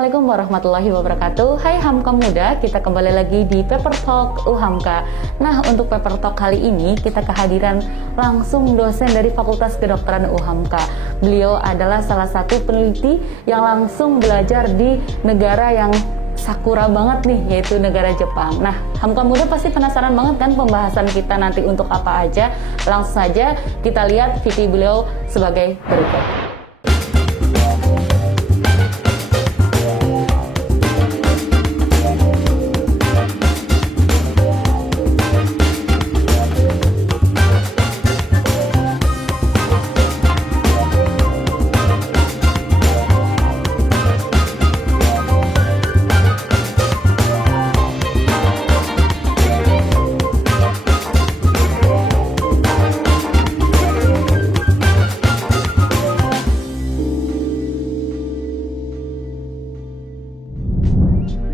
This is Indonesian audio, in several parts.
Assalamualaikum warahmatullahi wabarakatuh. Hai Hamka Muda, kita kembali lagi di Paper Talk UHAMKA. Nah, untuk Paper Talk kali ini kita kehadiran langsung dosen dari Fakultas Kedokteran UHAMKA. Beliau adalah salah satu peneliti yang langsung belajar di negara yang sakura banget nih, yaitu negara Jepang. Nah, Hamka Muda pasti penasaran banget kan pembahasan kita nanti untuk apa aja. Langsung saja kita lihat VT beliau sebagai berikut.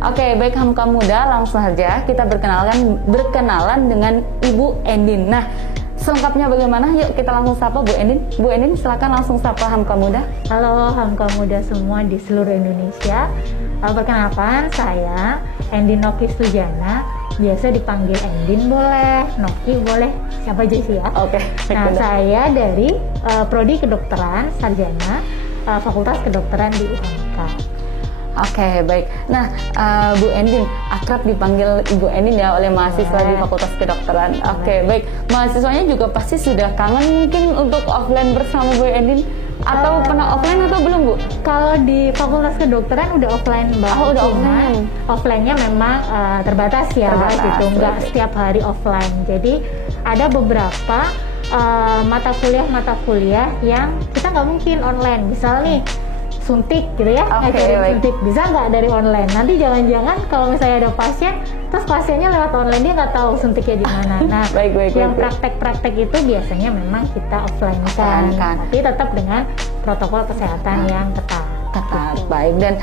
Oke, baik Hamka Muda, langsung saja kita berkenalan dengan Ibu Endin. Nah, selengkapnya bagaimana? Yuk kita langsung sapa Bu Endin. Bu Endin, silakan langsung sapa Hamka Muda. Halo Hamka Muda semua di seluruh Indonesia. Perkenalkan, saya Endin Noki Sujana. Biasa dipanggil Endin boleh, Noki boleh, siapa aja sih ya. Oke. Nah, saya dari Prodi Kedokteran Sarjana Fakultas Kedokteran di UHAMKA. Oke, baik. Nah, Bu Endin, akrab dipanggil Ibu Endin ya oleh mahasiswa di Fakultas Kedokteran. Oke, baik. Mahasiswanya juga pasti sudah kangen mungkin untuk offline bersama Bu Endin. Atau pernah offline atau belum, Bu? Kalau di Fakultas Kedokteran udah offline, Mbak. Oh, udah offline. Offline-nya memang terbatas ya, gitu. Nggak setiap hari offline. Jadi, ada beberapa mata kuliah yang kita nggak mungkin online. Misal nih, suntik gitu ya, suntik bisa nggak dari online? Nanti jangan-jangan kalau misalnya ada pasien, terus pasiennya lewat online dia nggak tahu suntiknya di mana. Nah, yang praktek-praktek itu biasanya memang kita offline kan, tapi tetap dengan protokol kesehatan yang ketat. Baik, dan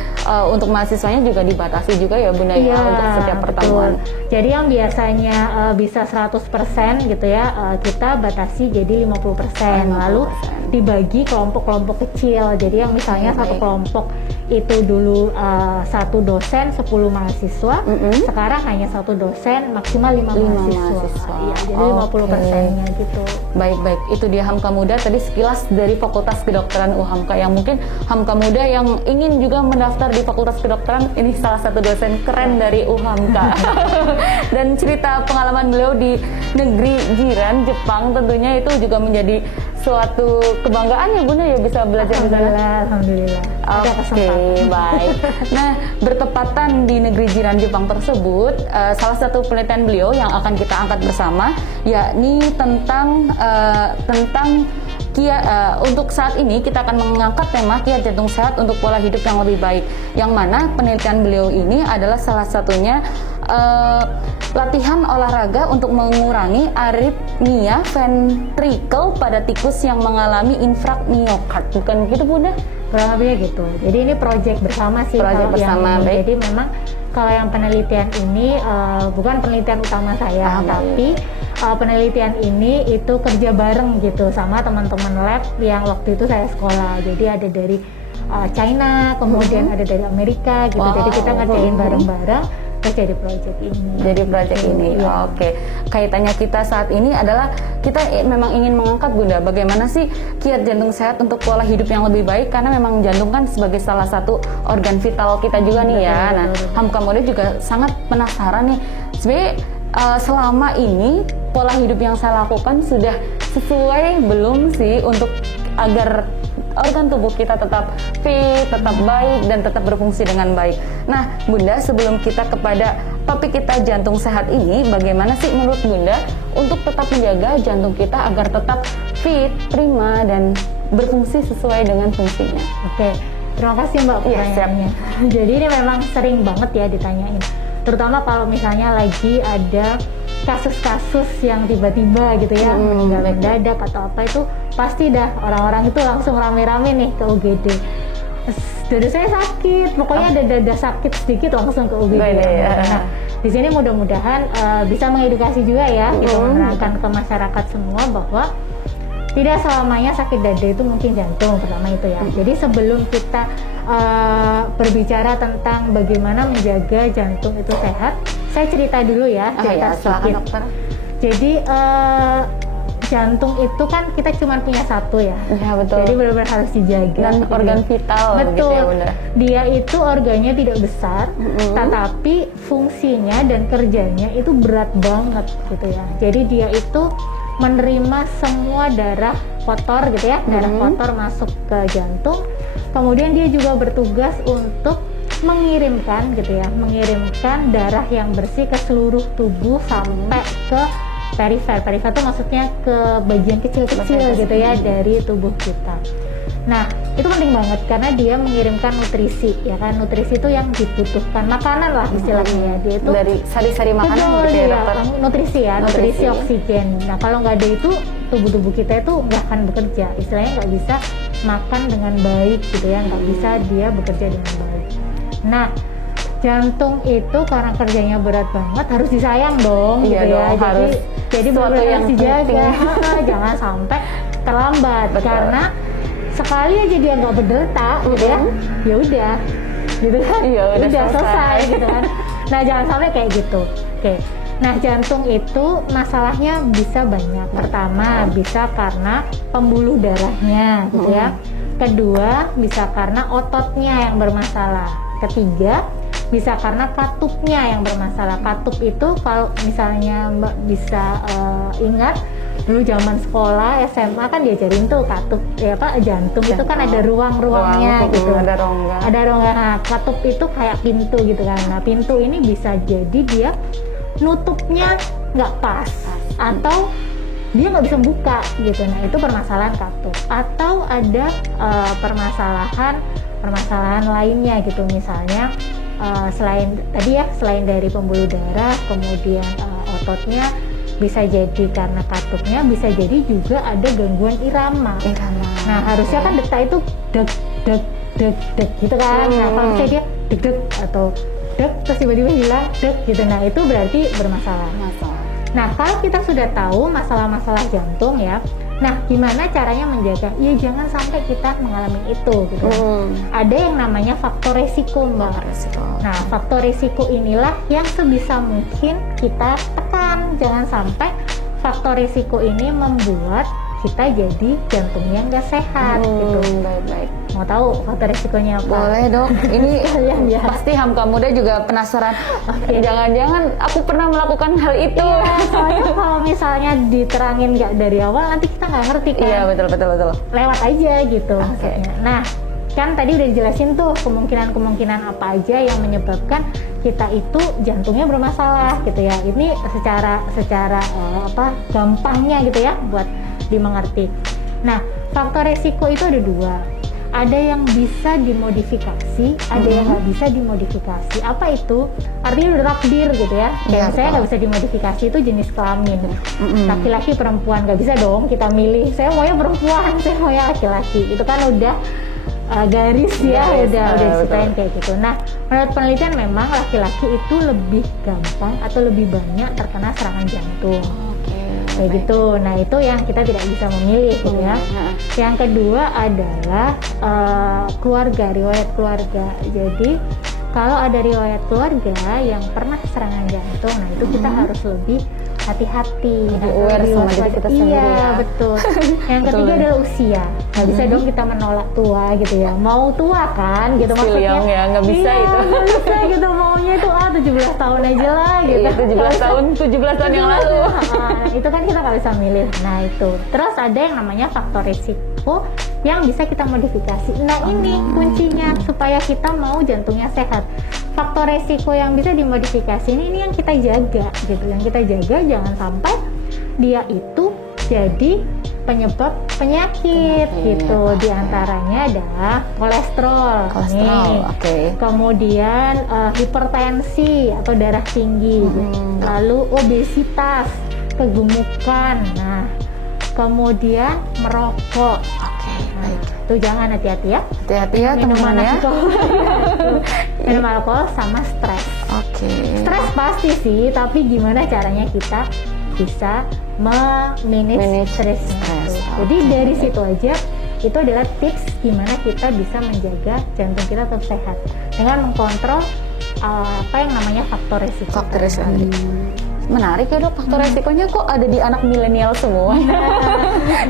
untuk mahasiswanya juga dibatasi juga ya Bunda ya untuk setiap pertemuan. Jadi yang biasanya bisa 100% gitu ya, kita batasi jadi 50%. Lalu dibagi kelompok-kelompok kecil. Jadi yang misalnya satu kelompok itu dulu satu dosen 10 mahasiswa, sekarang hanya satu dosen maksimal 5 mahasiswa. Iya, jadi 50%-nya gitu. Baik, itu dia Hamka Muda tadi sekilas dari Fakultas Kedokteran UHAMKA, yang mungkin Hamka Muda yang ingin juga mendaftar di Fakultas Kedokteran, ini salah satu dosen keren dari UHAMKA. Dan cerita pengalaman beliau di negeri jiran Jepang tentunya itu juga menjadi suatu kebanggaan ya Bunda ya, bisa belajar di sana. Alhamdulillah. Oke, baik. Nah, bertepatan di negeri jiran Jepang tersebut, salah satu penelitian beliau yang akan kita angkat bersama, yakni tentang untuk saat ini kita akan mengangkat tema kiat jantung sehat untuk pola hidup yang lebih baik. Yang mana penelitian beliau ini adalah salah satunya latihan olahraga untuk mengurangi aritmia ventrikel pada tikus yang mengalami infark miokard. Bukan begitu Bunda? Kurang lebih gitu. Jadi ini proyek bersama sih. Jadi memang kalau yang penelitian ini bukan penelitian utama saya, tapi penelitian ini itu kerja bareng gitu sama teman-teman lab yang waktu itu saya sekolah. Jadi ada dari China, kemudian ada dari Amerika gitu. Jadi kita ngerjain bareng-bareng terus jadi proyek ini. Oke. Kaitannya kita saat ini adalah kita memang ingin mengangkat Bunda, bagaimana sih kiat jantung sehat untuk pola hidup yang lebih baik, karena memang jantung kan sebagai salah satu organ vital kita juga nih ya. Nah, Hamka Muda juga sangat penasaran nih, sebenarnya selama ini pola hidup yang saya lakukan sudah sesuai belum sih untuk agar organ tubuh kita tetap fit, tetap baik, dan tetap berfungsi dengan baik. Nah, Bunda, sebelum kita kepada topik kita jantung sehat ini, bagaimana sih menurut Bunda untuk tetap menjaga jantung kita agar tetap fit, prima, dan berfungsi sesuai dengan fungsinya? Oke, terima kasih Mbak pertanyaannya. Jadi ini memang sering banget ya ditanyain. Terutama kalau misalnya lagi ada kasus-kasus yang tiba-tiba gitu ya, meninggal mendadak atau apa, itu pasti dah orang-orang itu langsung rame-rame nih ke UGD. Dada saya sakit, pokoknya ada dada sakit sedikit langsung ke UGD. Nah, di sini mudah-mudahan bisa mengedukasi juga ya, gitu, menerangkan ke masyarakat semua bahwa tidak selamanya sakit dada itu mungkin jantung, pertama itu ya. Jadi sebelum kita berbicara tentang bagaimana menjaga jantung itu sehat, saya cerita dulu ya, cerita sedikit. Dokter. Jadi jantung itu kan kita cuma punya satu ya. Ya betul. Jadi benar-benar harus dijaga. Dan gitu organ ya. vital. Betul. Gitu ya, Bunda. Dia itu organnya tidak besar, tetapi fungsinya dan kerjanya itu berat banget gitu ya. Jadi dia itu menerima semua darah kotor gitu ya, darah kotor masuk ke jantung. Kemudian dia juga bertugas untuk mengirimkan gitu ya, mengirimkan darah yang bersih ke seluruh tubuh sampai ke perifer. Perifer itu maksudnya ke bagian kecil-kecil gitu ya dari tubuh kita. Nah, itu penting banget karena dia mengirimkan nutrisi ya kan. Nutrisi itu yang dibutuhkan, makanan lah istilahnya ya. Dia itu dari sari-sari makanan betul, gitu ya, ya, dokter. nutrisi ya, nutrisi oksigen. Nah, kalau nggak ada itu tubuh kita itu nggak akan bekerja. Istilahnya nggak bisa makan dengan baik gitu ya, nggak bisa dia bekerja dengan baik. Nah, jantung itu karena kerjanya berat banget harus disayang dong Iya gitu dong, ya. Jadi benar-benar yang harus dijaga. Jangan sampai terlambat. Betul. Karena sekali aja dia nggak berdelta gitu ya, ya udah gitu kan, Iya, udah selesai gitu kan. Nah, jangan sampai kayak gitu. Oke. Nah, jantung itu masalahnya bisa banyak. Pertama, bisa karena pembuluh darahnya gitu ya. Kedua, bisa karena ototnya yang bermasalah. Ketiga, bisa karena katupnya yang bermasalah. Katup itu kalau misalnya Mbak bisa ingat dulu zaman sekolah SMA kan diajarin tuh katup ya Pak, jantung itu kan ada ruang-ruangnya gitu. Ada rongga. Ada rongga. Nah, katup itu kayak pintu gitu kan. Nah, pintu ini bisa jadi dia nutupnya nggak pas atau dia nggak bisa buka gitu. Nah, itu permasalahan katup. Atau ada permasalahan lainnya gitu, misalnya selain tadi ya, selain dari pembuluh darah, kemudian ototnya, bisa jadi karena katupnya, bisa jadi juga ada gangguan irama. Nah, harusnya kan detak itu deg deg deg deg gitu kan. Nah, kalau misalnya dia deg deg atau deg terus tiba-tiba hilang deg gitu, nah itu berarti bermasalah. Nah, kalau kita sudah tahu masalah-masalah jantung ya, nah gimana caranya menjaga? Ya jangan sampai kita mengalami itu gitu. Ada yang namanya faktor resiko, Mbak. Nah, faktor resiko inilah yang sebisa mungkin kita tekan. Jangan sampai faktor resiko ini membuat kita jadi jantungnya nggak sehat gitu. Baik-baik. Mau tahu faktor resikonya apa? Boleh dok. Ini ya. pasti Hamka Muda juga penasaran. Jangan-jangan aku pernah melakukan hal itu. Iya, soalnya kalau misalnya diterangin nggak dari awal, nanti kita nggak ngerti kan. Iya, betul. Lewat aja gitu maksudnya. Nah, kan tadi udah dijelasin tuh kemungkinan apa aja yang menyebabkan kita itu jantungnya bermasalah gitu ya. Ini secara gampangnya gitu ya buat dimengerti. Nah, faktor resiko itu ada dua. Ada yang bisa dimodifikasi, ada yang nggak bisa dimodifikasi. Apa itu? Artinya udah takdir gitu ya. Kayak saya nggak bisa dimodifikasi itu jenis kelamin. Laki-laki perempuan nggak bisa dong kita milih. Saya maunya perempuan, saya maunya laki-laki. Itu kan udah garis ya, udah diceritain kayak gitu. Nah, menurut penelitian memang laki-laki itu lebih gampang atau lebih banyak terkena serangan jantung. Kayak gitu. Nah, itu yang kita tidak bisa memilih gitu ya. Yang kedua adalah riwayat keluarga. Jadi kalau ada riwayat keluarga yang pernah serangan jantung, nah itu kita harus lebih hati-hati, aware sama diri kita sendiri. Iya, betul. Yang ketiga adalah usia. Nggak bisa dong kita menolak tua gitu ya. Mau tua kan gitu maksudnya. Ya, nggak bisa itu. Nggak bisa gitu, maunya itu 17 tahun aja lah gitu. Iya, 17 tahun yang lalu. Itu kan kita nggak bisa milih. Nah, itu. Terus ada yang namanya faktor risiko yang bisa kita modifikasi. Nah, ini kuncinya supaya kita mau jantungnya sehat. Faktor resiko yang bisa dimodifikasi ini yang kita jaga gitu. Yang kita jaga jangan sampai dia itu jadi penyebab penyakit gitu. Di antaranya adalah kolesterol. Kemudian hipertensi atau darah tinggi, lalu obesitas, kegemukan. Nah, kemudian merokok. Itu jangan, hati-hati ya. Hati-hati ya teman-teman ya. Minum alkohol sama stres. Stres pasti sih, tapi gimana caranya kita bisa manage stress. Jadi dari situ aja itu adalah tips gimana kita bisa menjaga jantung kita tetap sehat dengan mengkontrol apa yang namanya faktor resiko. Faktor resiko. Menarik ya dok, faktor resikonya kok ada di anak milenial semua.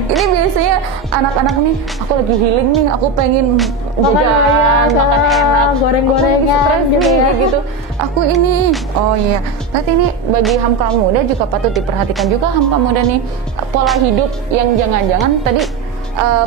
Ini biasanya anak-anak nih, aku lagi healing nih, aku pengen jajan, makan enak, goreng-gorengan gitu ya gitu. Aku ini, oh iya, berarti ini bagi hamka muda juga patut diperhatikan juga hamka muda nih, pola hidup yang jangan-jangan tadi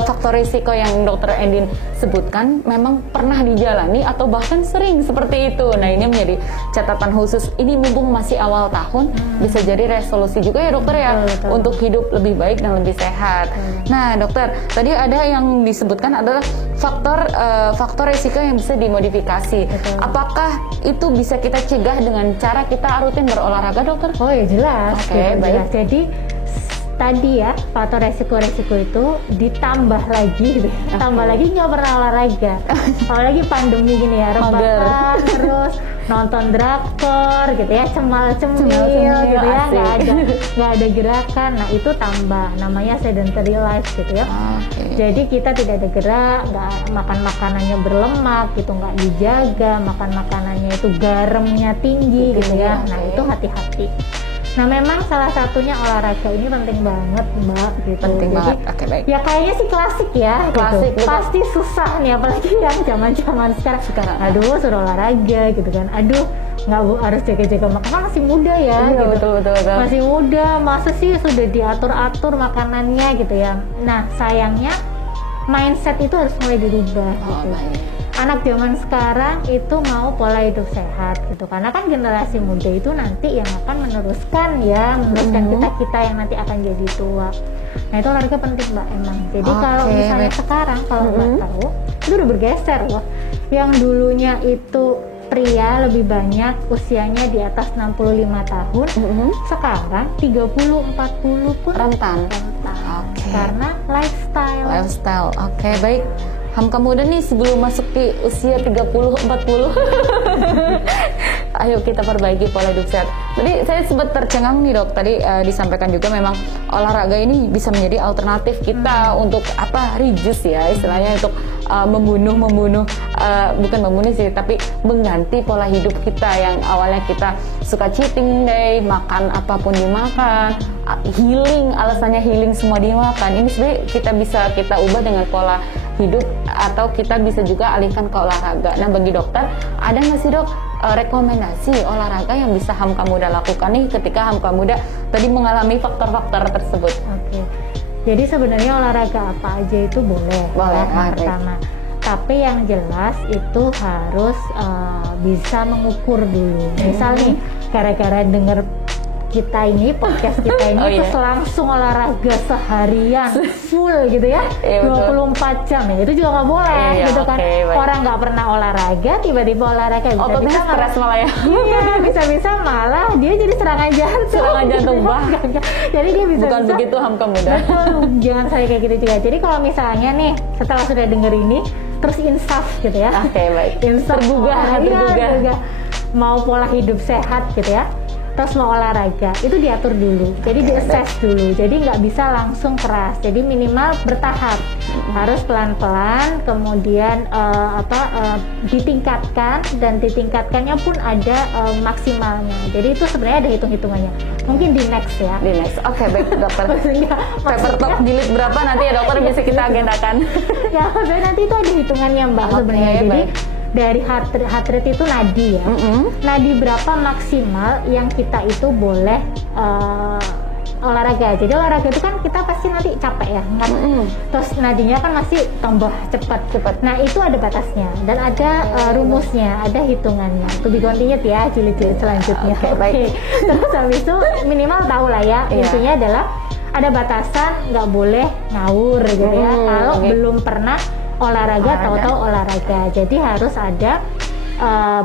faktor risiko yang Dokter Endin sebutkan memang pernah dijalani atau bahkan sering seperti itu. Nah ini menjadi catatan khusus. Ini mumpung masih awal tahun, bisa jadi resolusi juga ya dokter ya, untuk hidup lebih baik dan lebih sehat. Nah dokter, tadi ada yang disebutkan adalah faktor risiko yang bisa dimodifikasi. Apakah itu bisa kita cegah dengan cara kita rutin berolahraga dokter? Oh ya jelas. Oke, baik. Jadi tadi ya faktor resiko-resiko itu ditambah lagi gitu. Tambah lagi nggak pernah olahraga, apalagi pandemi gini ya, rebahan terus nonton drakor gitu ya, cemal-cemil gitu ya, nggak ada gerakan. Nah itu tambah, namanya sedentary life gitu ya. Jadi kita tidak ada gerak, nggak makan makanannya berlemak gitu, nggak dijaga, makan makanannya itu garamnya tinggi gitu ya. Nah itu hati-hati. Nah memang salah satunya olahraga ini penting banget mbak gitu. Penting Jadi, banget. Oke, baik. Ya kayaknya sih klasik ya. Klasik, gitu. Pasti susah nih apalagi yang zaman sekarang. Aduh suruh olahraga gitu kan. Aduh nggak harus jaga-jaga makan, kan masih muda ya. Iya, gitu. betul. Masih muda, masa sih sudah diatur-atur makanannya gitu ya. Nah sayangnya mindset itu harus mulai dirubah. Oh, gitu. baik. Anak zaman sekarang itu mau pola hidup sehat gitu, karena kan generasi muda itu nanti yang akan meneruskan kita yang nanti akan jadi tua. Nah itu olahraga penting mbak emang. Jadi kalau misalnya sekarang kalau mbak tahu itu udah bergeser loh. Yang dulunya itu pria lebih banyak usianya di atas 65 tahun, sekarang 30-40 pun rentan. Karena lifestyle. Oke, baik. Hamka muda nih sebelum masuk di usia 30-40 ayo kita perbaiki pola hidup sehat. Tadi saya sempat tercengang nih dok, tadi disampaikan juga memang olahraga ini bisa menjadi alternatif kita untuk reduce ya istilahnya, untuk bukan membunuh sih, tapi mengganti pola hidup kita yang awalnya kita suka cheating day, makan apapun dimakan, healing, alasannya healing semua dimakan. Ini sebenarnya kita ubah dengan pola hidup, atau kita bisa juga alihkan ke olahraga. Nah bagi dokter, ada nggak sih dok rekomendasi olahraga yang bisa hamka muda lakukan nih ketika hamka muda tadi mengalami faktor-faktor tersebut? Oke. Jadi sebenarnya olahraga apa aja itu boleh yang pertama. Tapi yang jelas itu harus bisa mengukur dulu. Misal nih, gara-gara denger podcast kita ini terus langsung olahraga seharian full gitu ya, 24 jam ya, itu juga nggak boleh gitu kan. Orang nggak pernah olahraga tiba-tiba olahraga bisa stres malah ya. Iya, bisa malah dia jadi serangan jantung bahkan. Jadi dia bisa bukan begitu hamka muda. Jangan saya kayak gitu juga. Jadi kalau misalnya nih setelah sudah denger ini terus insaf gitu ya. Baik. Insaf tergugah. Mau pola hidup sehat gitu ya. Terus mau olahraga, itu diatur dulu, jadi di-assess dulu, jadi nggak bisa langsung keras, jadi minimal bertahap, harus pelan-pelan, kemudian ditingkatkan, dan ditingkatkannya pun ada maksimalnya, jadi itu sebenarnya ada hitung-hitungannya, mungkin di next ya. Di next, oke baik dokter. Paper talk jilid berapa nanti ya dokter bisa kita agendakan. Ya maksudnya nanti itu ada hitungannya mbak sebenarnya, jadi dari heart rate itu nadi ya. Nadi berapa maksimal yang kita itu boleh olahraga. Jadi olahraga itu kan kita pasti nanti capek ya, terus nadinya kan masih tambah cepat. Nah itu ada batasnya dan ada rumusnya, ada hitungannya. To be continued ya jilid-jilid selanjutnya. Oke. Terus habis itu minimal tahu lah ya. Intinya adalah ada batasan, nggak boleh ngawur gitu ya. Kalau belum pernah olahraga tahu-tahu olahraga, jadi harus ada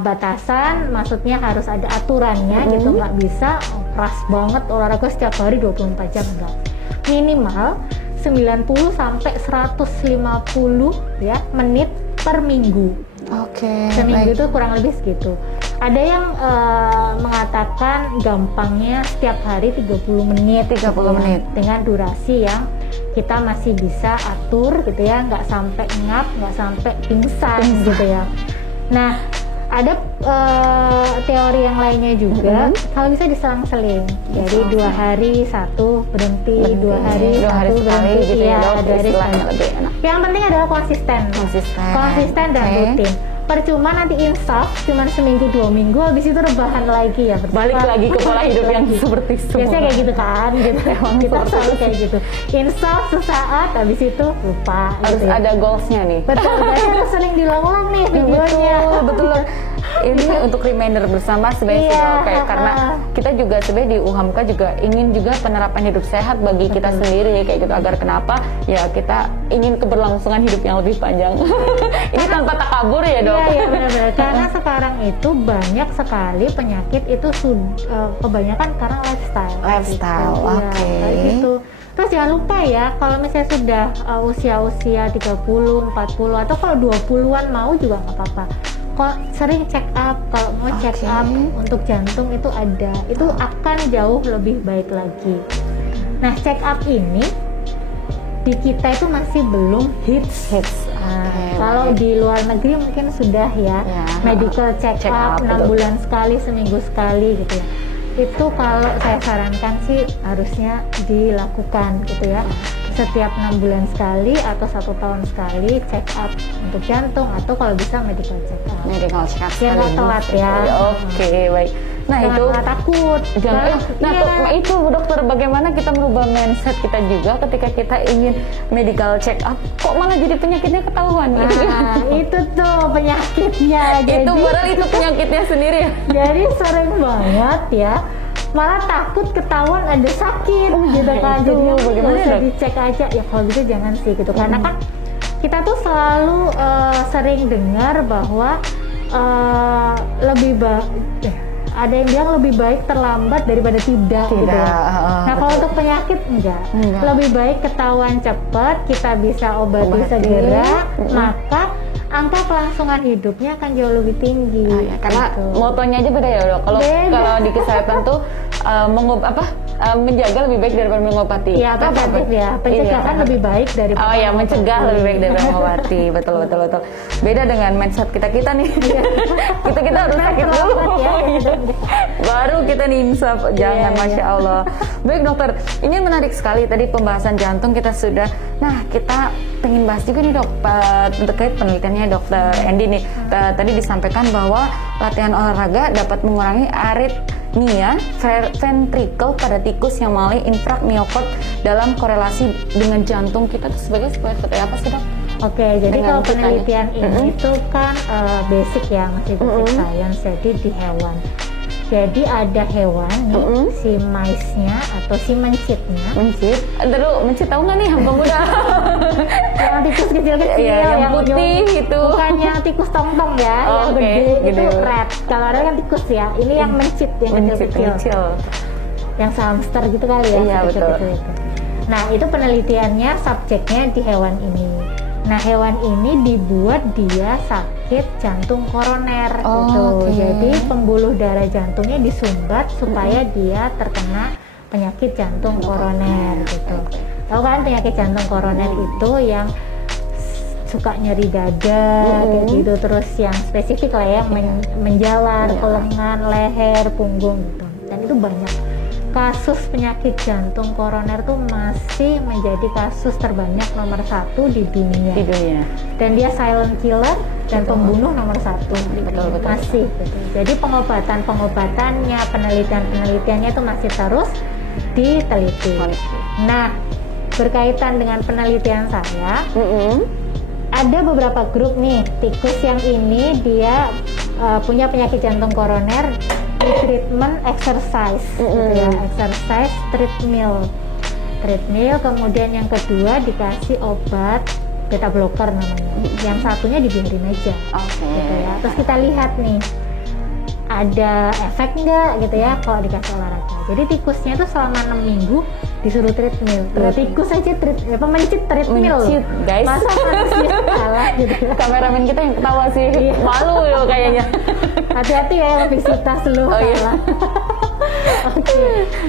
batasan, maksudnya harus ada aturannya gitu, nggak bisa keras banget olahraga setiap hari 24 jam, enggak. Minimal 90 sampai 150 ya menit per minggu. Oke. Seminggu itu kurang lebih segitu. Ada yang mengatakan gampangnya setiap hari 30 menit 30 menit dengan durasi yang kita masih bisa atur gitu ya, nggak sampai ngap, nggak sampai pingsan gitu ya. Nah, ada teori yang lainnya juga, kalau bisa diselang-seling. Jadi 2 hari satu berhenti, 2 hari satu berhenti, gitu ya, 2 hari sekali. Yang penting adalah konsisten dan rutin. Percuma nanti insaf cuman seminggu 2 minggu, habis itu rebahan lagi ya. Balik lagi ke pola hidup yang seperti semula. Biasanya kayak gitu kan, gitu. Kita selalu kayak gitu. Insaf sesaat, habis itu lupa. Harus gitu ya. ada goalsnya nih. Betul, jadi harus sering diulang-ulang nih videonya. Betul. Ini untuk reminder bersama sebenarnya kayak karena kita juga sebenarnya di UHAMKA juga ingin juga penerapan hidup sehat bagi kita sendiri kayak gitu, agar kenapa ya kita ingin keberlangsungan hidup yang lebih panjang. Ini tanpa takabur ya dok. Iya benar-benar. Karena sekarang itu banyak sekali penyakit itu kebanyakan karena lifestyle. Lifestyle, gitu. oke. Ya, kayak gitu. Terus jangan lupa ya, kalau misalnya sudah usia-usia 30, 40 atau kalau 20-an mau juga nggak apa-apa. Kok sering check up, kalau mau check up untuk jantung itu ada, itu akan jauh lebih baik lagi. Nah, check up ini di kita itu masih belum hits. Kalau di luar negeri mungkin sudah ya, medical check up 6 bulan sekali, seminggu sekali gitu ya. Itu kalau saya sarankan sih harusnya dilakukan gitu ya, setiap 6 bulan sekali atau 1 tahun sekali check up untuk jantung, atau kalau bisa medical check up. Medical check up. Jangan telat ya. Oke, baik. Nah, jangan itu takut. Itu dokter, bagaimana kita merubah mindset kita juga ketika kita ingin medical check up, kok malah jadi penyakitnya ketahuan gitu. Itu tuh penyakitnya. Itu padahal itu penyakitnya sendiri ya. Jadi sering banget ya, malah takut ketahuan ada sakit gitu kan. Jadi bagaimana dicek aja ya, kalau gitu jangan sih gitu. Karena kan kita tuh selalu sering dengar bahwa lebih ada yang bilang lebih baik terlambat daripada tidak. Gitu ya. Nah, kalau untuk penyakit enggak. Lebih baik ketahuan cepat, kita bisa obati segera, maka angka kelangsungan hidupnya akan jauh lebih tinggi. Karena motonya aja beda ya dok. Kalau di kesehatan tuh menjaga lebih baik daripada mengobati. Iya, preventif ya. Pencegahan lebih baik daripada. Oh ya, mencegah lebih baik daripada mengobati. Betul. Beda dengan mindset kita nih. kita harus sakit dulu. Baru kita nih insaf. Jangan, masya Allah. Baik dokter, ini menarik sekali tadi pembahasan jantung kita sudah. Nah, kita pengen bahas juga nih dok terkait penelitiannya dokter Andy nih. Tadi disampaikan bahwa latihan olahraga dapat mengurangi aritmia ventrikel pada tikus yang melalui infrak miokard dalam korelasi dengan jantung kita itu seperti apa sih dok? Oke, jadi kalau penelitian ini itu kan basic ya, masih basic science, jadi di hewan. Jadi ada hewan nih, si mice-nya atau si mencitnya. Mencit tahu nggak nih hampa muda? Yang tikus kecil-kecil, yang putih itu. Bukan yang tikus tong-tong ya, yang gede itu rat. Kalau ada kan tikus ya, ini yang mencit, yang kecil-kecil. Yang hamster gitu kali ya, iya, kecil-kecil itu. Nah, itu penelitiannya, subjeknya di hewan ini. Nah, hewan ini dibuat dia sakit jantung koroner gitu. Jadi pembuluh darah jantungnya disumbat supaya dia terkena penyakit jantung koroner gitu. Tahu kan penyakit jantung koroner itu yang suka nyeri dada kayak gitu, terus yang spesifik lah ya, menjalar ke lengan, leher, punggung gitu. Dan itu banyak. Kasus penyakit jantung koroner tuh masih menjadi kasus terbanyak nomor 1 di dunia. Dan dia silent killer dan pembunuh nomor 1. Masih. Jadi pengobatan-pengobatannya, penelitian-penelitiannya itu masih terus diteliti. Nah, berkaitan dengan penelitian saya, ada beberapa grup nih tikus yang ini dia punya penyakit jantung koroner, di treatment exercise gitu ya, exercise treadmill, kemudian yang kedua dikasih obat beta blocker namanya, yang satunya dibiarin aja gitu ya. Terus kita lihat nih ada efek nggak gitu ya kalau dikasih olahraga. Jadi tikusnya itu selama 6 minggu disuruh treadmill. Tikus aja mencit treadmill. Mencit, guys. Masa manusia salah gitu ya. Kameramen kita yang ketawa sih, malu loh kayaknya. Hati-hati ya obesitas lu. Oh, iya. Salah. Oke.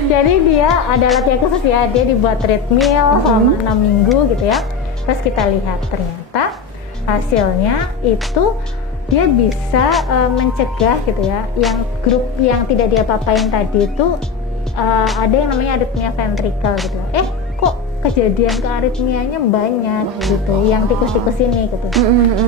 Jadi dia ada latihan khusus ya, dia dibuat treadmill selama 6 minggu gitu ya. Terus kita lihat ternyata hasilnya itu dia bisa mencegah gitu ya, yang grup yang tidak diapa-apain tadi itu ada yang namanya aritmia ventrikel gitu. Kok kejadian kearitmianya banyak gitu, yang tikus-tikus ini gitu.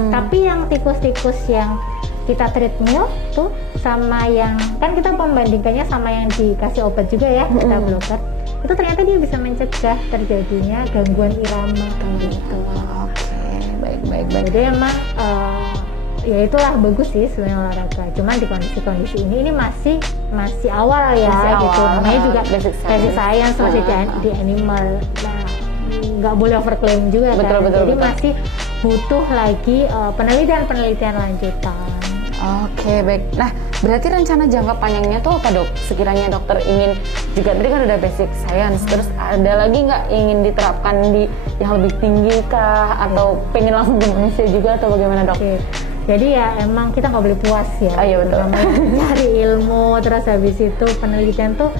Tapi yang tikus-tikus yang kita treadmill tuh sama yang, kan kita membandingkannya sama yang dikasih obat juga ya, beta blocker, itu ternyata dia bisa mencegah terjadinya gangguan irama gitu. Baik. Jadi emang ya itulah bagus sih sebenarnya olahraga. Cuman di kondisi ini masih awal ya, gitu. Namanya juga basic science masih di animal. Nah, nggak boleh overclaim juga kan. Jadi masih butuh lagi penelitian lanjutan. Oke, baik. Nah, berarti rencana jangka panjangnya tuh apa, Dok? Sekiranya dokter ingin juga, tadi kan udah basic science, terus ada lagi nggak ingin diterapkan di yang lebih tinggi kah? Atau pengen langsung ke Indonesia juga atau bagaimana, Dok? Jadi ya emang kita nggak boleh puas ya. Iya, betul. Namanya cari ilmu, terus habis itu penelitian tuh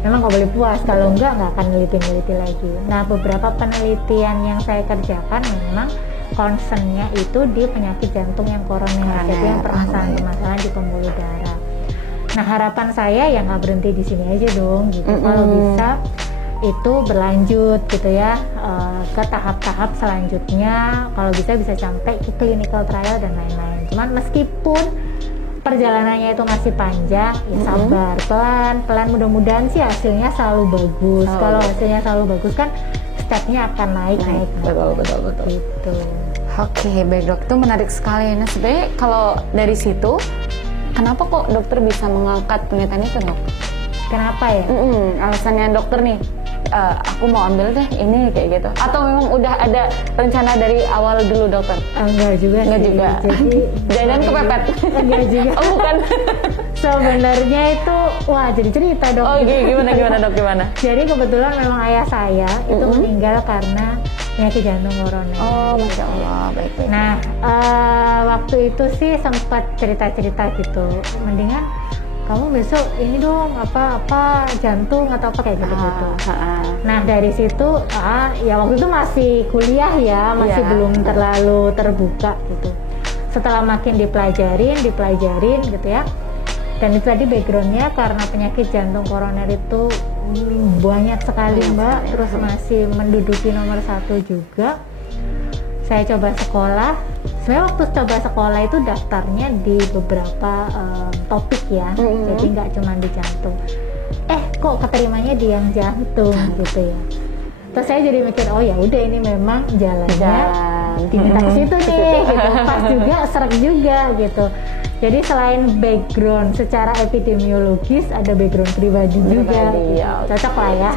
memang nggak boleh puas. Kalau nggak akan neliti lagi. Nah, beberapa penelitian yang saya kerjakan memang concernnya itu di penyakit jantung yang koroner, jadi yang permasalahan di pembuluh darah. Nah, harapan saya ya nggak berhenti di sini aja dong, gitu. Kalau bisa itu berlanjut gitu ya ke tahap-tahap selanjutnya. Kalau bisa sampai ke clinical trial dan lain-lain. Cuman meskipun perjalanannya itu masih panjang, ya sabar, pelan-pelan, mudah-mudahan sih hasilnya selalu bagus. Kalau hasilnya selalu bagus kan stepnya akan naik. Betul. Gitu. Oke, baik, Dok. Itu menarik sekali. Nah, sebenarnya kalau dari situ, kenapa kok dokter bisa mengangkat penelitian itu, Dok? Kenapa ya? Alasannya dokter nih, aku mau ambil deh ini kayak gitu. Atau memang udah ada rencana dari awal dulu, dokter? Enggak juga. Jadi jangan kepepet. Enggak juga. Oh, bukan. Sebenarnya itu jadi cerita, Dok. Oh, gimana, Dok? Gimana? Jadi kebetulan memang ayah saya itu meninggal karena penyakit jantung koroner. Oh, Masya Allah, baik. Nah, waktu itu sih sempat cerita-cerita gitu, mendingan kamu besok ini dong apa jantung atau apa kayak gitu. Nah, dari situ ya waktu itu masih kuliah ya, masih belum terlalu terbuka gitu. Setelah makin dipelajarin gitu ya. Dan itu tadi backgroundnya karena penyakit jantung koroner itu banyak sekali Mbak, terus masih menduduki nomor 1 juga. Saya coba sekolah. Sebenarnya waktu coba sekolah itu daftarnya di beberapa topik ya, jadi nggak cuma di jantung. Kok keterimanya di yang jantung gitu ya. Terus saya jadi mikir, oh ya udah ini memang jalannya diminta ke situ nih, gitu. Pas juga, serak juga gitu. Jadi selain background secara epidemiologis, ada background pribadi juga. Ya, cocok lah ya.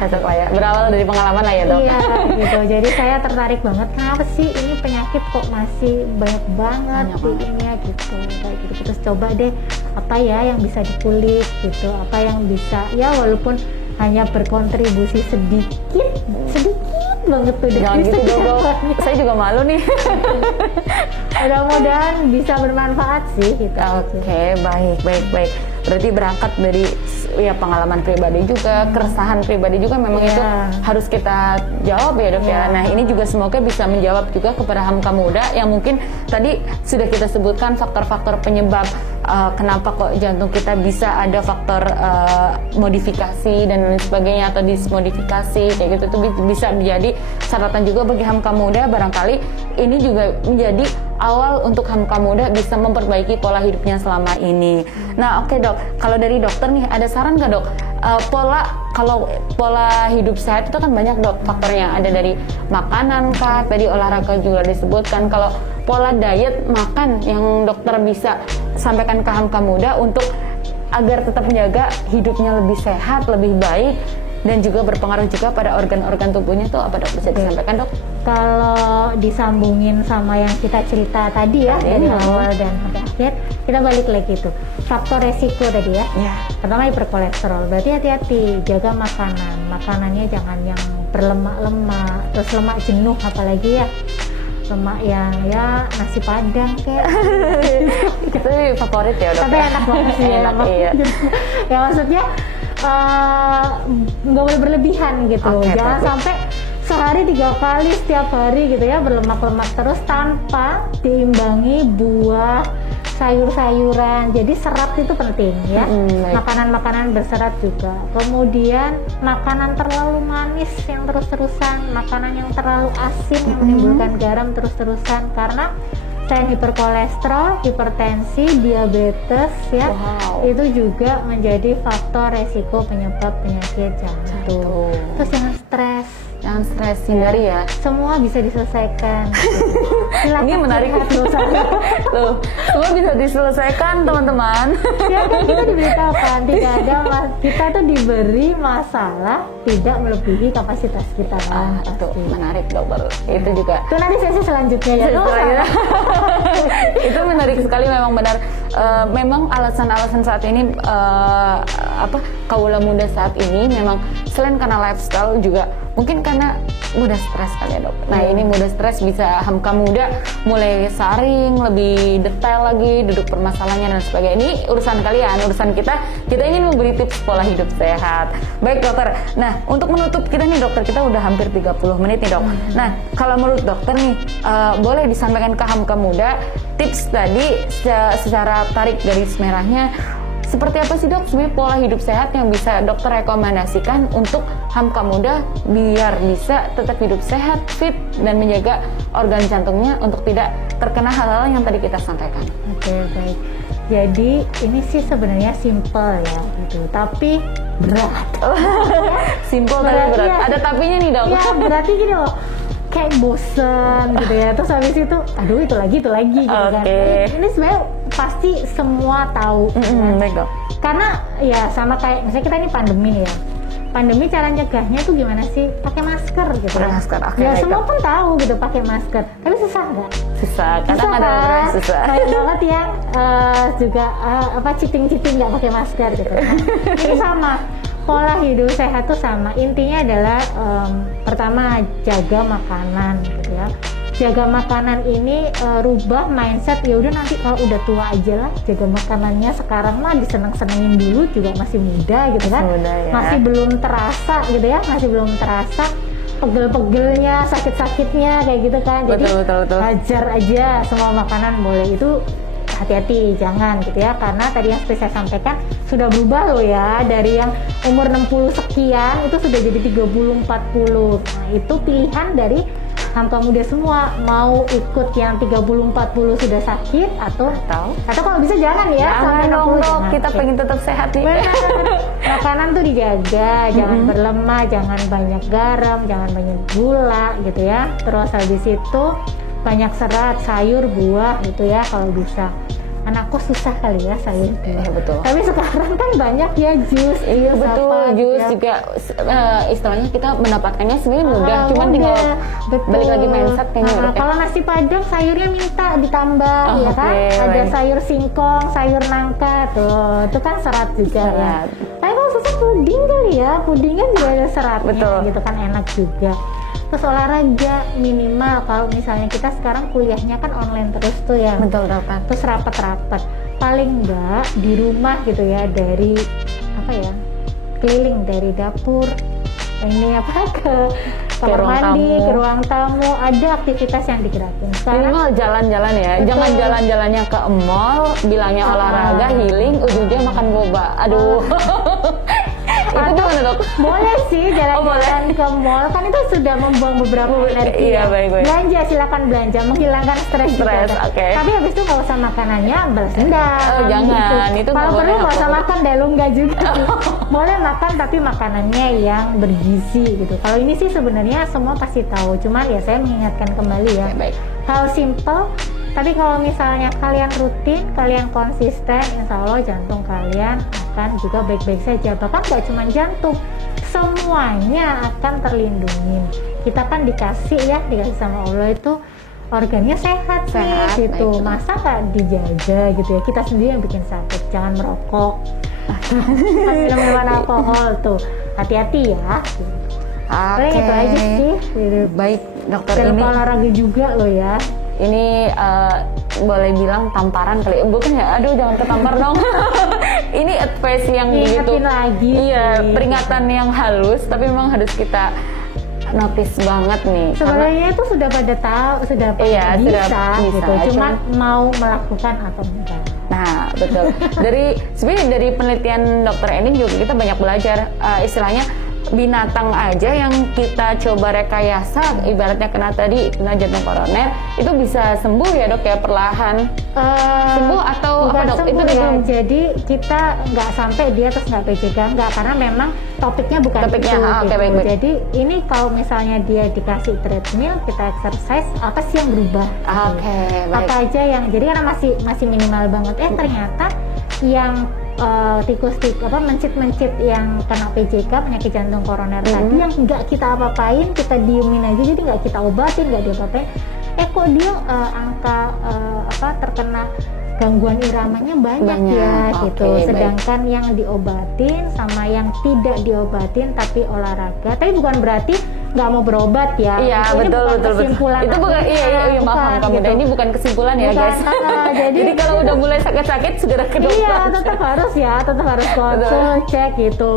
Berawal dari pengalaman lah ya, Dok. Iya gitu. Jadi saya tertarik banget. Kenapa sih ini penyakit kok masih banyak banget ininya gitu. Kayak gitu. Terus coba deh apa ya yang bisa dikulik gitu. Apa yang bisa ya walaupun hanya berkontribusi sedikit banget tuh. Jangan gitu dong. Saya juga malu nih. Mudah-mudahan bisa bermanfaat sih gitu. Oke, baik. Berarti berangkat dari ya pengalaman pribadi juga, keresahan pribadi juga memang itu harus kita jawab ya, Dok ya. Nah, ini juga semoga bisa menjawab juga kepada Hamka Muda yang mungkin tadi sudah kita sebutkan faktor-faktor penyebab kenapa kok jantung kita bisa ada faktor modifikasi dan lain sebagainya atau dismodifikasi kayak gitu, itu bisa menjadi catatan juga bagi Hamka Muda. Barangkali ini juga menjadi awal untuk Hamka Muda bisa memperbaiki pola hidupnya selama ini. Nah, oke, Dok, kalau dari dokter nih ada saran nggak, Dok? Pola hidup sehat itu kan banyak, Dok, faktornya. Ada dari makanan kah, tadi olahraga juga disebutkan. Kalau pola diet makan yang dokter bisa sampaikan ke Hamka Muda untuk agar tetap menjaga hidupnya lebih sehat, lebih baik, dan juga berpengaruh juga pada organ-organ tubuhnya tuh apa, Dok? Bisa disampaikan, Dok? Kalau disambungin sama yang kita cerita tadi ya, dari awal dan sampai penyakit. Kita balik lagi tuh faktor resiko tadi ya. Pertama hiperkolesterol, berarti hati-hati jaga makanannya jangan yang berlemak-lemak, terus lemak jenuh, apalagi ya lemak yang ya nasi padang kayak Itu favorit ya dok. tapi enak banget sih Enak, ya, iya. ya maksudnya nggak boleh berlebihan gitu. Oke, Jangan bagus. sampai sehari 3 kali setiap hari gitu ya berlemak-lemak terus tanpa diimbangi buah, sayur-sayuran. Jadi serat itu penting ya. baik. Makanan-makanan berserat juga. Kemudian makanan terlalu manis yang terus-terusan, makanan yang terlalu asin yang menimbulkan garam terus-terusan, karena selain hiperkolesterol, hipertensi, diabetes ya, itu juga menjadi faktor resiko penyebab penyakit jantung. Terus jangan stres. Jangan stres, hindari ya. Semua bisa diselesaikan. Ini menarik tuh, semua bisa diselesaikan teman-teman. Ya kan kita diberitakan tidak ada kita tuh diberi masalah tidak melebihi kapasitas kita. Itu menarik dokter. Itu juga. Itu nanti sesi selanjutnya ya. Selanjutnya. Itu menarik sekali, memang benar. Memang alasan-alasan saat ini kaula muda saat ini memang selain karena lifestyle juga mungkin karena mudah stres kali ya dok. Nah ini mudah stres, bisa Hamka Muda mulai saring lebih detail lagi duduk permasalahannya dan sebagainya. Ini urusan kalian, urusan kita ingin memberi tips pola hidup sehat. Baik dokter, nah untuk menutup kita nih dokter, kita udah hampir 30 menit nih dok. Nah kalau menurut dokter nih boleh disampaikan ke Hamka Muda tips tadi secara tarik garis merahnya, seperti apa sih dok sebenarnya pola hidup sehat yang bisa dokter rekomendasikan untuk Hamka Muda biar bisa tetap hidup sehat, fit, dan menjaga organ jantungnya untuk tidak terkena hal-hal yang tadi kita sampaikan. Oke, baik. Jadi ini sih sebenarnya simple ya gitu, tapi berat. Simple tapi berat. Ya. Ada tapinya nih dok. Ya berarti gini loh, kayak bosen gitu ya. Terus habis itu, aduh itu lagi gitu kan. Ini sebenarnya pasti semua tahu. Baik dok. Karena ya sama kayak misalnya kita ini pandemi nih ya. Pandemi cara nyegahnya tuh gimana sih? Pakai masker gitu. Pakai masker, oke, ya baik, semua dok. pun tahu gitu pakai masker. Tapi susah nggak? Susah, kadang ada orang yang susah. Banyak banget ya juga cheating nggak pakai masker gitu. Ini sama. Pola hidup sehat tuh sama. Intinya adalah pertama jaga makanan gitu ya. Jaga makanan ini rubah mindset, ya udah nanti kalau udah tua aja lah jaga makanannya, sekarang mah diseneng-senengin dulu juga masih muda gitu kan. Masih belum terasa gitu ya, masih belum terasa pegel-pegelnya, sakit-sakitnya kayak gitu kan. Jadi betul. hajar aja semua makanan boleh, itu hati-hati jangan gitu ya, karena tadi yang seperti saya sampaikan sudah berubah loh ya, dari yang umur 60 sekian itu sudah jadi 30-40. Nah itu pilihan dari Hamka Muda semua, mau ikut yang 30-40 sudah sakit atau kalau bisa jangan ya, sampai 60 dong, kita pengen tetap sehat nih. Benar. Makanan tuh dijaga, jangan berlemak, jangan banyak garam, jangan banyak gula gitu ya. Terus habis itu banyak serat, sayur, buah gitu ya kalau bisa. Anakku susah kali ya sayur. Betul. Tapi sekarang kan banyak ya jus. Iya betul, jus gitu juga istilahnya kita mendapatkannya sebenarnya mudah, cuman tinggal balik lagi mindset kayaknya. Kalau nasi padang sayurnya minta ditambah ya kan. Ada sayur singkong, sayur nangka tuh, itu kan serat juga ya. Tapi kalau susah puding kali ya, pudingnya juga ada seratnya gitu kan, enak juga. Terus olahraga minimal, kalau misalnya kita sekarang kuliahnya kan online terus tuh ya. Betul dapat. Terus rapat-rapat. Paling enggak di rumah gitu ya, dari keliling dari dapur ini ke kamar mandi, ke ruang tamu, ada aktivitas yang digerakin. Minimal jalan-jalan ya. Betul. Jangan jalan-jalannya ke mall, bilangnya olahraga, healing, ujungnya makan boba. Aduh. Itu gimana dok? Boleh sih jalan-jalan ke mall, kan itu sudah membuang beberapa energi. Iya, baik. Belanja, silakan belanja, menghilangkan stres. Tapi habis itu nggak usah makanannya balas dendam. Jangan, gitu. itu kalau perlu nggak usah makan delu, nggak juga. Boleh makan tapi makanannya yang bergizi gitu. Kalau ini sih sebenarnya semua pasti tahu, cuman ya saya mengingatkan kembali ya. Baik. Hal simple. Tapi kalau misalnya kalian rutin, kalian konsisten, insya Allah jantung kalian akan juga baik-baik saja. Bahkan gak cuma jantung, semuanya akan terlindungi. Kita kan dikasih sama Allah itu organnya sehat Sehat, nih gitu. baik. Masa nggak dijaga gitu ya? Kita sendiri yang bikin sakit. Jangan merokok, minum alkohol tuh. Hati-hati ya. Paling itu aja sih. Gitu. Baik, dokter, Dan ini olahraga juga loh ya. ini boleh bilang tamparan kali, bukan ya? Aduh, jangan ketampar dong. Ini advice yang begitu, Ingetin lagi iya, sih. peringatan yang halus, tapi memang harus kita notice banget nih. Sebenarnya itu sudah pada tahu, sudah pada Iya, sudah bisa gitu. bisa, Cuma mau melakukan atau enggak. Nah, betul. Sebenarnya dari penelitian Dokter Endin juga kita banyak belajar, istilahnya binatang aja yang kita coba rekayasa, ibaratnya kena jantung koroner, itu bisa sembuh ya dok ya, perlahan sembuh atau bukan apa dok? sembuh Itu ya. belum. Jadi kita nggak sampai dia terus nggak PJK, nggak, karena memang topiknya bukan Topiknya, itu. oke, gitu. baik. Jadi ini kalau misalnya dia dikasih treadmill, kita exercise, apa sih yang berubah? Oke, baik. Apa aja yang, jadi karena masih minimal banget. Ternyata yang tikus mencit yang kena PJK, penyakit jantung koroner tadi, yang nggak kita apa-apain, kita diemin aja, jadi nggak kita obatin, nggak diapa-apain, kok dia angka terkena gangguan iramanya banyak ya gitu. Oke, Sedangkan yang diobatin sama yang tidak diobatin tapi olahraga, tapi bukan berarti nggak mau berobat ya. Iya, Ini betul, bukan betul. kesimpulan Itu bukan, akhirnya, iya, maaf kamu. gitu. Ini bukan kesimpulan ya Bukan, guys. jadi kalau udah mulai sakit-sakit segera ke dokter. iya, tetap harus konsul, cek gitu.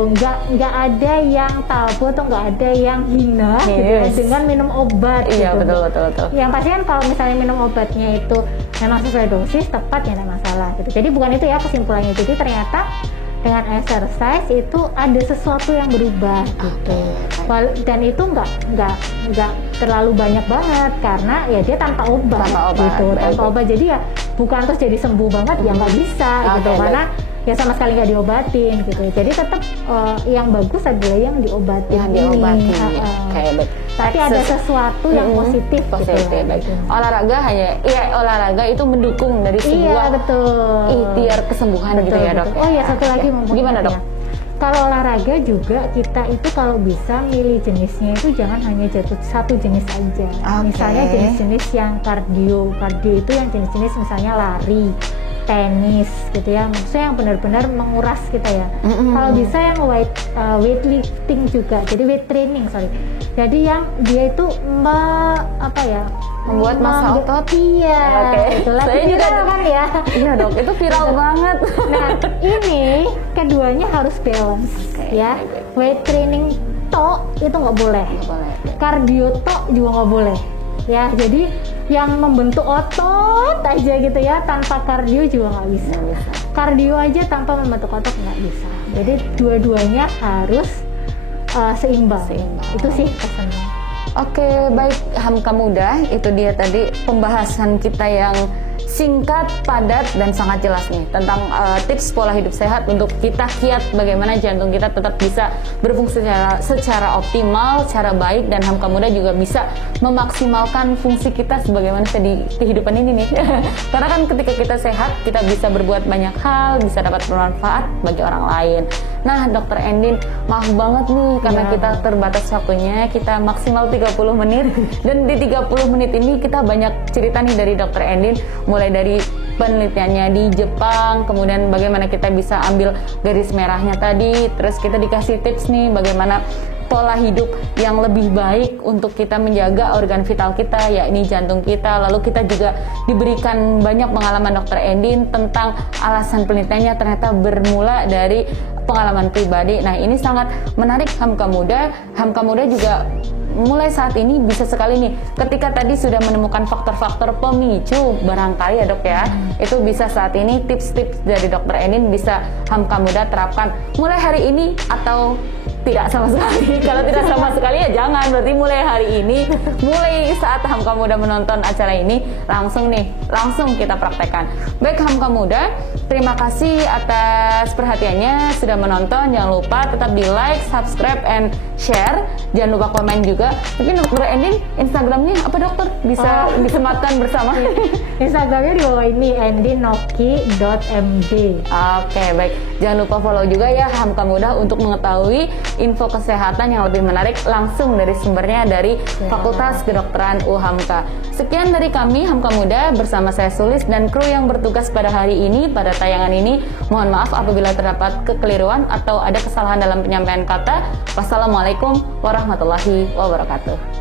Nggak ada yang tabu atau nggak ada yang hina gitu ya, Yes. dengan minum obat. Iya, gitu. betul. Yang pasti kan kalau misalnya minum obatnya itu memang sesuai dosis tepat, ya tidak masalah gitu. Jadi bukan itu ya kesimpulannya. Jadi ternyata dengan exercise itu ada sesuatu yang berubah gitu. Dan itu nggak terlalu banyak banget karena ya dia tanpa obat, gitu. Tanpa obat, jadi ya bukan terus jadi sembuh banget, ya nggak bisa gitu, karena ya sama sekali nggak diobatin gitu. Jadi tetap yang bagus adalah yang diobatin. Baik. Tapi ada sesuatu yang positif gitu. Baik. Olahraga itu mendukung dari sebuah ikhtiar kesembuhan gitu ya dok. Oh ya, satu lagi gimana dok? Kalau olahraga juga kita itu kalau bisa milih jenisnya itu jangan hanya satu jenis aja. Misalnya jenis-jenis yang kardio itu yang jenis-jenis misalnya lari, tenis gitu ya, maksudnya yang benar-benar menguras kita ya. Kalau bisa yang weightlifting juga, jadi weight training jadi yang dia itu membuat massa otot. Iya, itulah. Saya juga kan ya. Iya dok, itu viral banget. Nah ini keduanya harus balance ya. Weight training tok itu nggak boleh. Kardio tok juga nggak boleh. Ya, jadi yang membentuk otot aja gitu ya, tanpa kardio juga nggak bisa. Kardio aja tanpa membentuk otot nggak bisa. Jadi dua-duanya harus seimbang. Itu sih pesannya. Oke, baik Hamka Muda, itu dia tadi pembahasan kita yang singkat, padat, dan sangat jelas nih tentang tips pola hidup sehat untuk kita kiat bagaimana jantung kita tetap bisa berfungsi secara optimal, secara baik, dan Hamka Muda juga bisa memaksimalkan fungsi kita sebagaimana di kehidupan ini nih. Karena kan ketika kita sehat, kita bisa berbuat banyak hal, bisa dapat bermanfaat bagi orang lain. Nah, Dokter Endin, maaf banget nih karena kita terbatas waktunya, kita maksimal 30 menit. Dan di 30 menit ini kita banyak cerita nih dari Dokter Endin, mulai dari penelitiannya di Jepang, kemudian bagaimana kita bisa ambil garis merahnya tadi, terus kita dikasih tips nih bagaimana pola hidup yang lebih baik untuk kita menjaga organ vital kita, yakni jantung kita. Lalu kita juga diberikan banyak pengalaman Dokter Endin tentang alasan penelitiannya ternyata bermula dari pengalaman pribadi. Nah, ini sangat menarik Hamka Muda. Hamka Muda juga mulai saat ini bisa sekali nih, ketika tadi sudah menemukan faktor-faktor pemicu barangkali ya dok ya, itu bisa saat ini tips-tips dari Dokter Endin bisa Hamka Muda terapkan mulai hari ini atau tidak sama sekali. Kalau tidak sama sekali ya jangan, berarti mulai hari ini, mulai saat Hamka Muda menonton acara ini, langsung kita praktekkan. Baik Hamka Muda, terima kasih atas perhatiannya sudah menonton. Jangan lupa tetap di like, subscribe, and share. Jangan lupa komen juga. Mungkin Dokter Endin Instagramnya apa dokter? Bisa disematkan bersama. Instagramnya di bawah ini endinoki.md. Oke, baik. Jangan lupa follow juga ya Hamka Muda untuk mengetahui info kesehatan yang lebih menarik langsung dari sumbernya dari Fakultas Kedokteran UHAMKA. Sekian dari kami Hamka Muda bersama saya Sulis dan kru yang bertugas pada hari ini, pada tayangan ini. Mohon maaf apabila terdapat kekeliruan atau ada kesalahan dalam penyampaian kata. Wassalamualaikum warahmatullahi wabarakatuh.